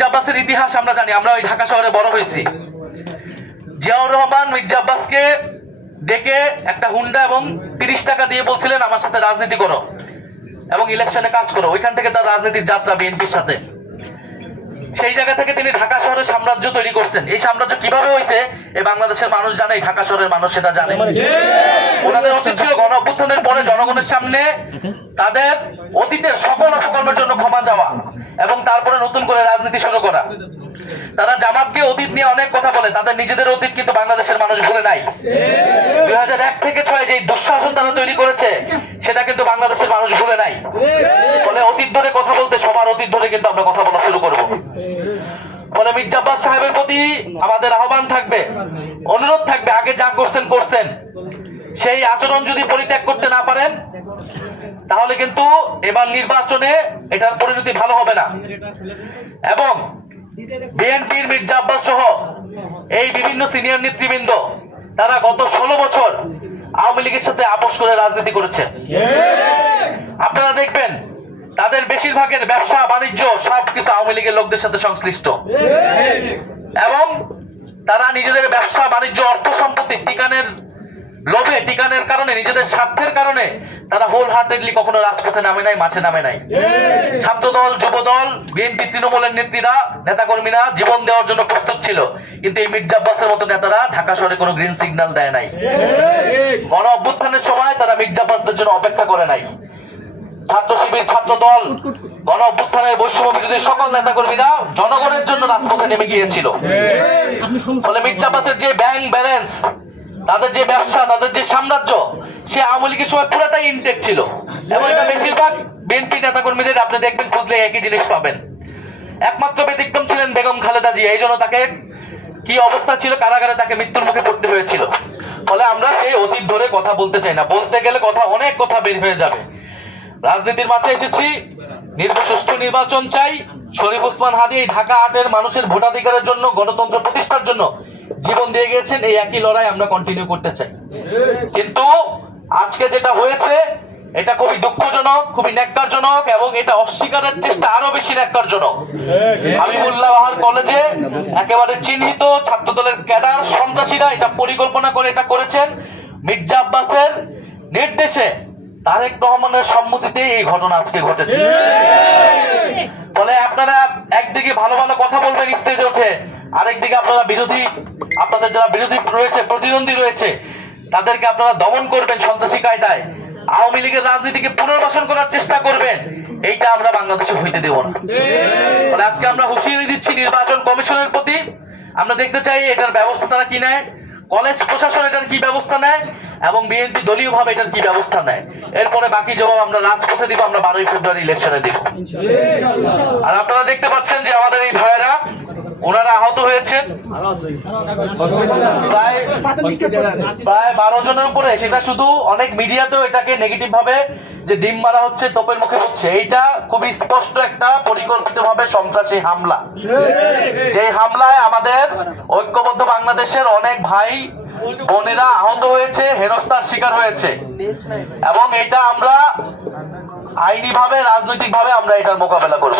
মির্জা আব্বাসের ইতিহাস আমরা জানি, আমরা ওই ঢাকা শহরে বড় হয়েছি। জিয়াউর রহমান মির্জা আব্বাসকে ডেকে একটা হুন্ডা এবং 30 টাকা দিয়ে বলছিলেন আমার সাথে রাজনীতি করো এবং ইলেকশনে কাজ করো। ওইখান থেকে তার রাজনীতির যাত্রা বিএনপির সাথে। সেই জায়গা থেকে তিনি ঢাকা শহরে সাম্রাজ্য তৈরি করছেন। এই সাম্রাজ্য কিভাবে হয়েছে এই বাংলাদেশের মানুষ জানে, ঢাকা শহরের মানুষ সেটা জানে। ওনাদের উচিত ছিল গণ অভ্যুত্থানের পরে জনগণের সামনে তাদের অতীতের সকল অপকর্মের জন্য ক্ষমা চাওয়া এবং তারপরে নতুন করে রাজনীতি শুরু করা। তারা জামাতকে অতীত নিয়ে অনেক কথা বলে, তাদের নিজেদের অতীত কিন্তু বাংলাদেশের মানুষ ভুলে নাই। 2001 থেকে 6 যে দুঃশাসন তারা তৈরি করেছে সেটা কিন্তু বাংলাদেশের মানুষ ভুলে নাই। ফলে অতীত ধরে কথা বলতে সবার অতীত ধরে কিন্তু আমরা কথা বলা শুরু করব। ফলে মির্জা আব্বাস সাহেবের প্রতি আমাদের আহ্বান থাকবে, অনুরোধ থাকবে, আগে যা করছেন সেই আচরণ যদি পরিত্যাগ করতে না পারেন তাহলে কিন্তু এবার নির্বাচনে এটার পরিণতি ভালো হবে না। এবং বিএনপির মির্জা আব্বাস সহ এই বিভিন্ন সিনিয়র নেতৃবৃন্দ তারা গত 16 বছর আওয়ামী লীগের সাথে আপোষ করে রাজনীতি করেছে। আপনারা দেখবেন তাদের বেশিরভাগের ব্যবসা বাণিজ্য সবকিছু আওয়ামী লীগের লোকদের সাথে সংশ্লিষ্ট এবং তারা নিজেদের ব্যবসা বাণিজ্য অর্থ সম্পত্তি টিকানের লোভে, টিকানের কারণে, নিজেদের স্বার্থের কারণে তারা হোল হার্টেডলি কখনো রাজপথে নামে নাই, মাঠে নামে নাই। ছাত্রদল, যুবদল, বিএনপি, তৃণমূলের নেত্রীরা, নেতাকর্মীরা জীবন দেওয়ার জন্য প্রস্তুত ছিল, কিন্তু এই মির্জা আব্বাসের মতো নেতারা ঢাকা শহরে কোনো গ্রিন সিগন্যাল দেয় নাই। গণ অভ্যুত্থানের সময় তারা মির্জা আব্বাসদের জন্য অপেক্ষা করে নাই। ছাত্র শিবির, ছাত্রদল, গণ অভ্যুত্থানের বৈষম্য বিরোধী সকল নেতাকর্মীরা জনগণের জন্য রাজপথে নেমে গিয়েছিল। ফলে মির্জা আব্বাসের যে ব্যাংক ব্যালেন্স, তাদের যে ব্যবসা, তাদের যে সাম্রাজ্য, সে আওয়ামী লীগের সময় পুরোটাই ইনটেক ছিল এবং এটা বেশিরভাগ বিএনপি নেতাকর্মীদের আপনি দেখবেন খুঁজলে একই জিনিস পাবেন। একমাত্র ব্যতিক্রম ছিলেন বেগম খালেদা জিয়া। এই জন্য তাকে কি অবস্থা ছিল, কারাগারে তাকে মৃত্যুর মুখে পড়তে হয়েছিল। ফলে আমরা সেই অতীত ধরে কথা বলতে চাই না, বলতে গেলে অনেক কথা বের হয়ে যাবে। রাজনীতির মাঠে এসেছি, সুষ্ঠু নির্বাচন চাই। শরীফ ওসমান হাদী এই ঢাকা 8-এর মানুষের ভোটাধিকারের জন্য, গণতন্ত্র প্রতিষ্ঠার জন্য জীবন দিয়ে গিয়েছেন। এই একই লড়াই আমরা কন্টিনিউ করতে চাই। কিন্তু আজকে যেটা হয়েছে এটা খুবই দুঃখজনক, খুবই ন্যাক্কারজনক এবং এটা অস্বীকারের চেষ্টা আরো বেশি ন্যাক্কারজনক। হাবিবুল্লাহ বাহার কলেজে একেবারে চিহ্নিত ছাত্রদলের ক্যাডার সন্ত্রাসীরা এটা পরিকল্পনা করে এটা করেছেন। মির্জা আব্বাসের নির্দেশে, তারেক রহমানের সম্মতিতে এই ঘটনা আজকে ঘটেছে। ফলে আপনারা একদিকে ভালো ভালো কথা বলবেন স্টেজে উঠে, আরেকদিকে আপনারা বিরোধী, আপনাদের যারা বিরোধী রয়েছে, প্রতিদ্বন্দ্বী রয়েছে, তাদেরকে আপনারা দমন করবেন সন্ত্রাসী কায়দায়, আওয়ামী লীগের রাজনীতিকে পুনর্বাসন করার চেষ্টা করবেন। এইটা আমরা বাংলাদেশে হইতে দেব না। ফলে আজকে আমরা হুঁশিয়ারি দিচ্ছি নির্বাচন কমিশনের প্রতি। আমরা দেখতে চাই এটার ব্যবস্থা তারা কি নেয়, কলেজ প্রশাসন এটার কি ব্যবস্থা নেয় এবং বিএনপি দলীয় ভাবে এটার কি ব্যবস্থা নেয়। এরপরে বাকি জবাব আমরা রাজপথে দিব, আমরা 12ই ফেব্রুয়ারি ইলেকশনে দিব। আর আপনারা দেখতে পাচ্ছেন যে আমাদের এই ভাইয়েরা, ওনারা আহত হয়েছেন প্রায় 12 জনের উপরে। সেটা শুধু অনেক মিডিয়াতেও এটাকে নেগেটিভ ভাবে যে ডিম মারা হচ্ছে, তোপের মুখে হচ্ছে। এইটা খুবই স্পষ্ট একটা পরিকল্পিত ভাবে সন্ত্রাসী হামলা। যে হামলায় আমাদের ঐক্যবদ্ধ বাংলাদেশের অনেক ভাই বোনেরা আহত হয়েছে, হেনস্থার শিকার হয়েছে এবং এটা আমরা আইনি ভাবে, রাজনৈতিক ভাবে আমরা এটার মোকাবেলা করব।